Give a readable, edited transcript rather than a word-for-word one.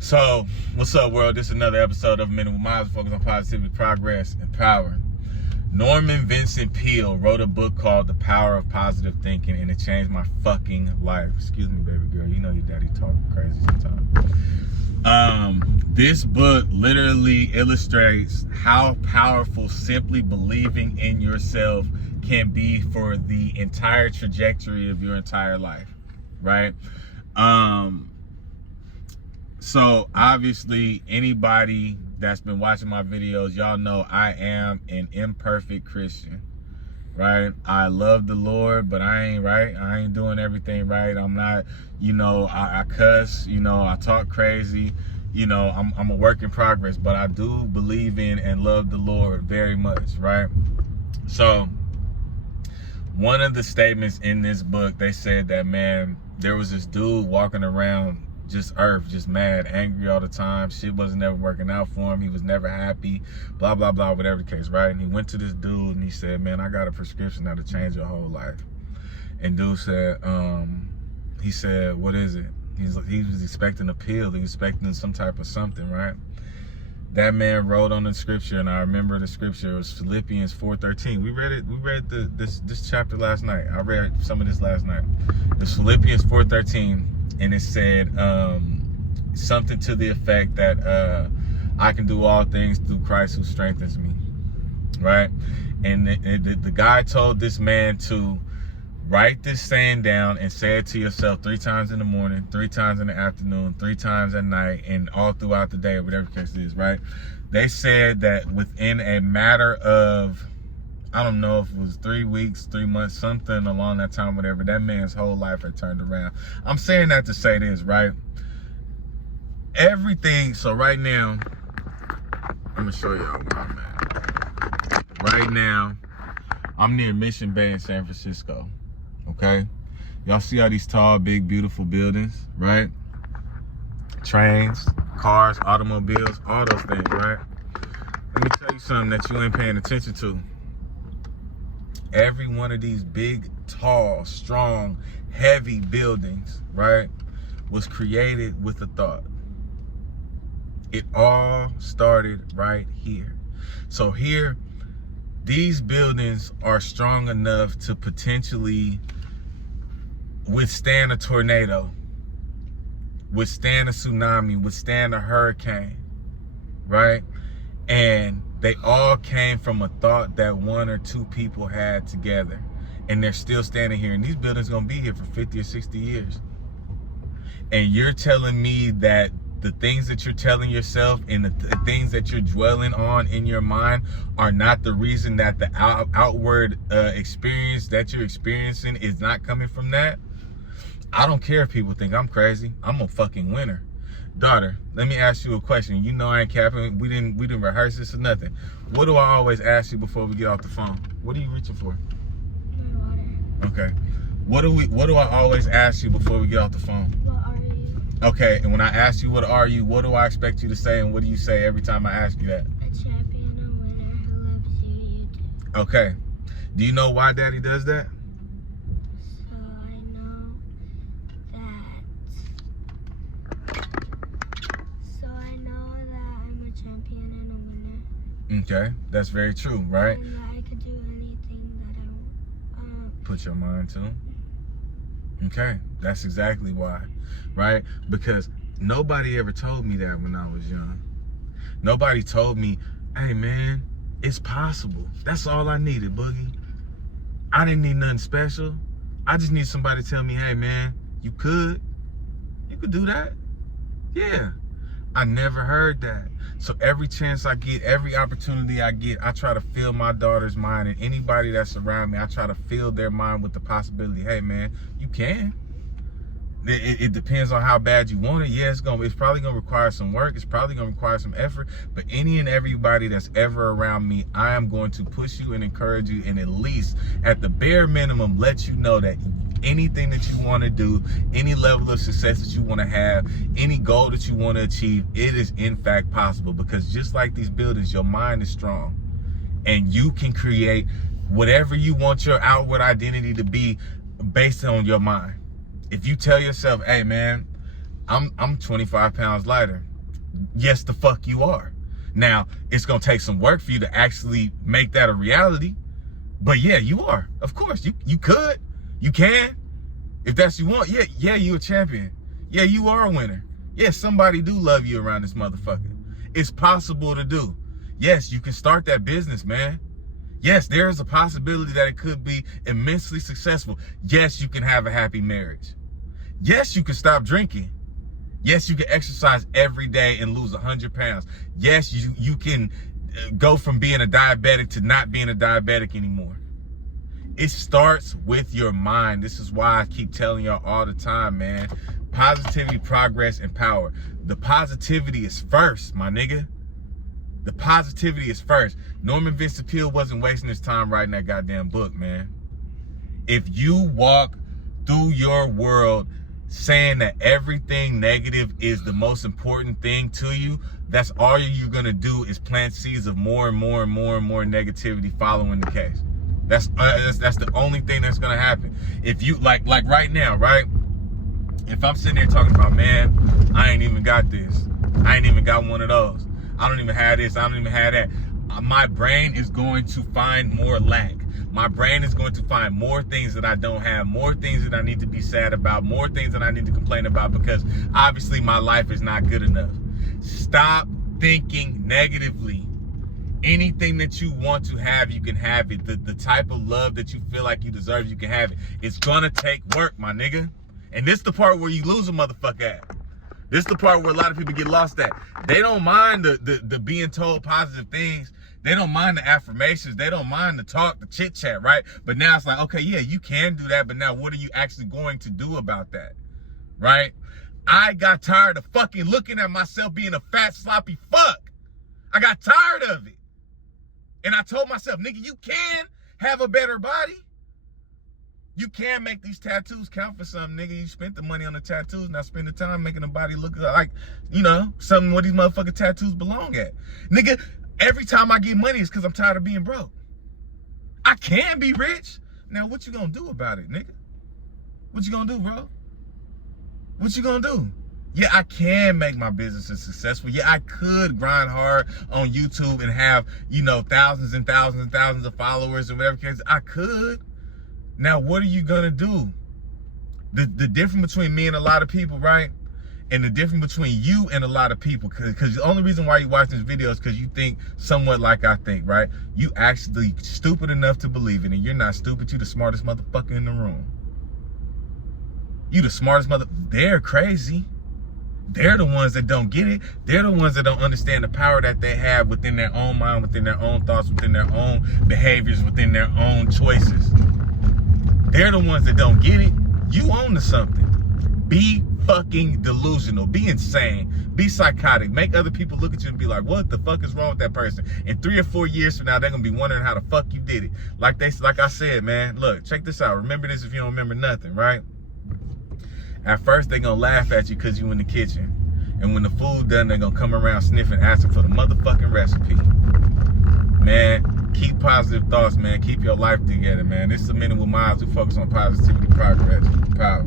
So, what's up, world? This is another episode of Minute with Miles, focused on positivity, progress, and power. Norman Vincent Peale wrote a book called The Power of Positive Thinking, and it changed my fucking life. Excuse me, baby girl. You know your daddy talk crazy sometimes. This book literally illustrates how powerful simply believing in yourself can be for the entire trajectory of your entire life, right? So obviously anybody that's been watching my videos, y'all know I am an imperfect Christian, right? I love the Lord, but I ain't right. I ain't doing everything right. I'm not, I cuss, I talk crazy, I'm a work in progress, but I do believe in and love the Lord very much, right? So one of the statements in this book, they said that, man, there was this dude walking around just mad, angry all the time. Shit wasn't ever working out for him. He was never happy, blah, blah, blah, whatever the case, right? And he went to this dude and he said, man, I got a prescription that'll change your whole life. And dude said, he said, what is it? He was expecting a pill. He was expecting some type of something, right? That man wrote on the scripture, and I remember the scripture. It was Philippians 4:13. We read it. We read this chapter last night. I read some of this last night. It's Philippians 4:13. And it said something to the effect that I can do all things through Christ who strengthens me, right? And the guy told this man to write this saying down and say it to yourself 3 times in the morning, 3 times in the afternoon, 3 times at night, and all throughout the day, or whatever the case is, right? They said that within a matter of, I don't know if it was 3 weeks, 3 months, something along that time, whatever, that man's whole life had turned around. I'm saying that to say this, right? Everything, so right now, I'm gonna show y'all where I'm at. Right now, I'm near Mission Bay in San Francisco, okay? Y'all see all these tall, big, beautiful buildings, right? Trains, cars, automobiles, all those things, right? Let me tell you something that you ain't paying attention to. Every one of these big, tall, strong, heavy buildings, right, was created with a thought. It all started right here. So here, these buildings are strong enough to potentially withstand a tornado, withstand a tsunami, withstand a hurricane, right? And they all came from a thought that 1 or 2 people had together. And they're still standing here. And these buildings are going to be here for 50 or 60 years. And you're telling me that the things that you're telling yourself and the things that you're dwelling on in your mind are not the reason that the outward experience that you're experiencing is not coming from that? I don't care if people think I'm crazy. I'm a fucking winner. Daughter, let me ask you a question. You know I ain't capping. We didn't rehearse this or nothing. What do I always ask you before we get off the phone? What are you reaching for? Water. Okay. What do I always ask you before we get off the phone? What are you? Okay, and when I ask you what are you, what do I expect you to say, and what do you say every time I ask you that? A champion, a winner who loves you, you do. Okay. Do you know why Daddy does that? Okay, that's very true, right? And that I could do anything that I want. Put your mind to. Okay, that's exactly why, right? Because nobody ever told me that when I was young. Nobody told me, hey man, it's possible. That's all I needed, Boogie. I didn't need nothing special. I just need somebody to tell me, hey man, you could do that. Yeah, I never heard that. So every chance I get, every opportunity I get, I try to fill my daughter's mind, and anybody that's around me, I try to fill their mind with the possibility, hey man, you can. It depends on how bad you want it. Yeah, it's probably gonna require some work. It's probably gonna require some effort. But any and everybody that's ever around me, I am going to push you and encourage you, and at least at the bare minimum, let you know that anything that you want to do, any level of success that you want to have, any goal that you want to achieve, it is in fact possible. Because just like these buildings, your mind is strong, and you can create whatever you want your outward identity to be based on your mind. If you tell yourself, hey man, I'm 25 pounds lighter, Yes, the fuck you are. Now, it's going to take some work for you to actually make that a reality. But yeah, you are. Of course, you could. You can. If that's what you want. Yeah, you a champion. Yeah, you are a winner. Yeah, somebody do love you around this motherfucker. It's possible to do. Yes, you can start that business, man. Yes, there is a possibility that it could be immensely successful. Yes, you can have a happy marriage. Yes, you can stop drinking. Yes, you can exercise every day and lose 100 pounds. Yes, you can go from being a diabetic to not being a diabetic anymore. It starts with your mind. This is why I keep telling y'all all the time, man. Positivity, progress, and power. The positivity is first, my nigga. The positivity is first. Norman Vincent Peale wasn't wasting his time writing that goddamn book, man. If you walk through your world saying that everything negative is the most important thing to you, that's all you're gonna do is plant seeds of more and more and more and more negativity following the case. That's the only thing that's gonna happen. If you like right now, right? If I'm sitting there talking about, man, I ain't even got this. I ain't even got one of those. I don't even have this. I don't even have that. My brain is going to find more lack. My brain is going to find more things that I don't have, more things that I need to be sad about, more things that I need to complain about, because obviously my life is not good enough. Stop thinking negatively. Anything that you want to have, you can have it. The type of love that you feel like you deserve, you can have it. It's gonna take work, my nigga. And this the part where you lose a motherfucker at. This is the part where a lot of people get lost at. They don't mind the being told positive things. They don't mind the affirmations. They don't mind the talk, the chit chat, right? But now it's like, okay, yeah, you can do that, but now what are you actually going to do about that, right? I got tired of fucking looking at myself being a fat, sloppy fuck. I got tired of it. And I told myself, nigga, you can have a better body. You can make these tattoos count for something, nigga. You spent the money on the tattoos, now spend the time making the body look like, you know, something where these motherfucking tattoos belong at. Nigga, every time I get money, it's because I'm tired of being broke. I can be rich. Now, what you gonna do about it, nigga? What you gonna do, bro? What you gonna do? Yeah, I can make my businesses successful. Yeah, I could grind hard on YouTube and have, you know, thousands and thousands and thousands of followers and whatever case. I could. Now, what are you gonna do? The difference between me and a lot of people, right? And the difference between you and a lot of people, because the only reason why you watch this video is because you think somewhat like I think, right? You actually stupid enough to believe it, and you're not stupid. You the smartest motherfucker in the room. You the smartest They're crazy. They're the ones that don't get it. They're the ones that don't understand the power that they have within their own mind, within their own thoughts, within their own behaviors, within their own choices. They're the ones that don't get it. You own to something. Be fucking delusional. Be insane. Be psychotic. Make other people look at you and be like, what the fuck is wrong with that person? And 3 or 4 years from now, they're gonna be wondering how the fuck you did it. Like I said, man, look, check this out. Remember this if you don't remember nothing, right? At first, they're gonna laugh at you because you in the kitchen. And when the food done, they're gonna come around sniffing, asking for the motherfucking recipe. Man, keep positive thoughts, man. Keep your life together, man. This is a Minute with Miles. We focus on positivity, progress, power.